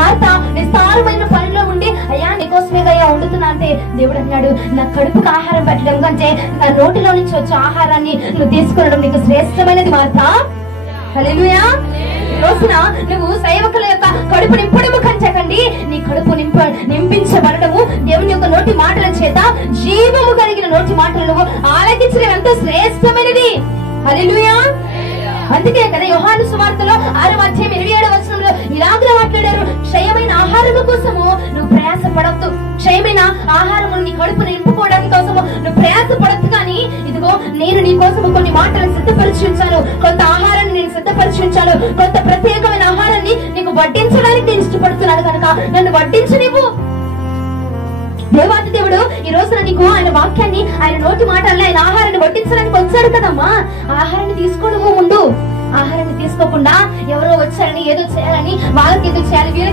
Martha విస్తారమైన పనిలో ఉండి, అయ్యా నీకోసమే అయ్యా వండుతున్నా అంటే దేవుడు అన్నాడు, నా కడుపుకు ఆహారం పెట్టడం కంటే నా నోటిలో నుంచి వచ్చే ఆహారాన్ని నువ్వు తీసుకునడం నీకు శ్రేష్టమైనది మార్త. హల్లెలూయా. రోజున నువ్వు సేవకుల యొక్క కడుపు నింపడము కంచకండి, నీ కడుపు నింపించబడము దేవుని యొక్క నోటి మాటల చేత జీవము కలిగిన నోటి మాటలు నువ్వు ఆలకించడం ఎంతో శ్రేష్టమైనది. హల్లెలూయా. అందుకే కదా యోహాను సువార్తలో 6:27 ఇలాగా మాట్లాడారు, క్షయమైన ఆహారం కోసము నువ్వు ప్రయాస పడద్దు, క్షయమైన ఆహారము నీ కడుపు నింపుకోవడానికి కోసము నువ్వు ప్రయాస పడద్దు, కానీ ఇదిగో నేను నీ కోసము కొన్ని మాటలను సిద్ధపరిచి ఉంచాను, కొంత ఆహారాన్ని నేను సిద్ధపరిచి ఉంచాను, కొంత ప్రత్యేకమైన ఆహారాన్ని నీకు వడ్డించడానికి నేను ఇష్టపడుతున్నాను కనుక నన్ను వడ్డించనివ్వు. దేవాది దేవుడు ఈ రోజున నీకు ఆయన వాక్యాన్ని, ఆయన నోటి మాటల్ని, ఆయన ఆహారాన్ని వడ్డించడానికి వచ్చాడు కదమ్మా. ఆహారాన్ని తీసుకో, నువ్వు ముందు ఆహారాన్ని తీసుకోకుండా ఎవరో వచ్చారని ఏదో చేయాలని, వాళ్ళకి ఏదో చేయాలి,